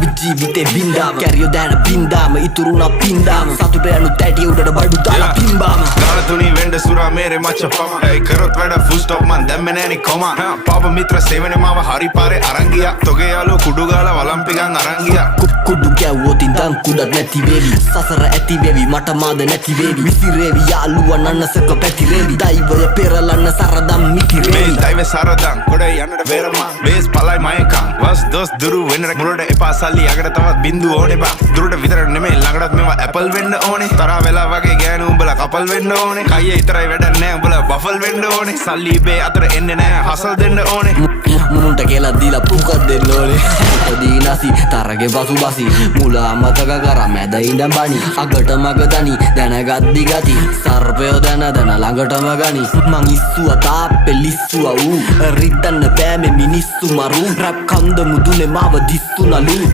අපි ජීවිතේ බින්දාම කැරියෝ දැන බින්දාම ඉතුරුනා පින්දාම සතුට යනු තැටි උඩට බඩු දාලා පින්බාම ගාන තුනී වෙන්ඩ සුරා මේරේ මච්ච පම ඇයි කරොත් වැඩ ෆුල් ස්ටොප් මන් දැම්මේ නෑනි කොම පාප මිත්‍ර සේවනේ මාව හරි පාරේ අරන් ගියා තොගේ යාළුවෝ කුඩු ගාලා වලම්පිකන් අරන් ගියා කුඩු ගැව්වොත් ඉඳන් කුඩක් නැති වේවි සසර ඇති වේවි මට මාද නැති වේවි විසිරේවි යාළුවා නන්නසක පැතිරේවි දෛවය පෙරලන්න සරදම් මිතිරේවි මේ දෛවය සරදම් ගොඩේ යන්නට බේරමා බේස් පලයි මයකම් වස් දොස් දුරු වෙන්නට මුලට එපා සල්ලි යකට තවත් බින්දුව ඕනේ බා දුරට විතර නෙමෙයි ළඟටත් මේවා ඇපල් වෙන්න ඕනේ තරහ වෙලා වගේ ගෑනු උඹලා කපල් වෙන්න ඕනේ කයියේ විතරයි වැඩක් නෑ උඹලා බෆල් වෙන්න ඕනේ සල්ලි බේ අතර එන්නේ නෑ හසල් දෙන්න ඕනේ මුන්ට කියලා දීලා පුකක් දෙන්න ඕනේ දීනසි තරගේ පසුබසි මුලා මතක කරා මැද ඉඳන් බණි අගට මග දනි දැනගද්දි ගති සර්පයෝ දැන ළඟටම ගනි මං ඉස්සුවා තාප්පේ ලිස්සුවා ඌ රිද්දන්න බෑ මේ මිනිස්සු මරු රැප් කන්ද මුදුනේ මාව දිස්සුනලු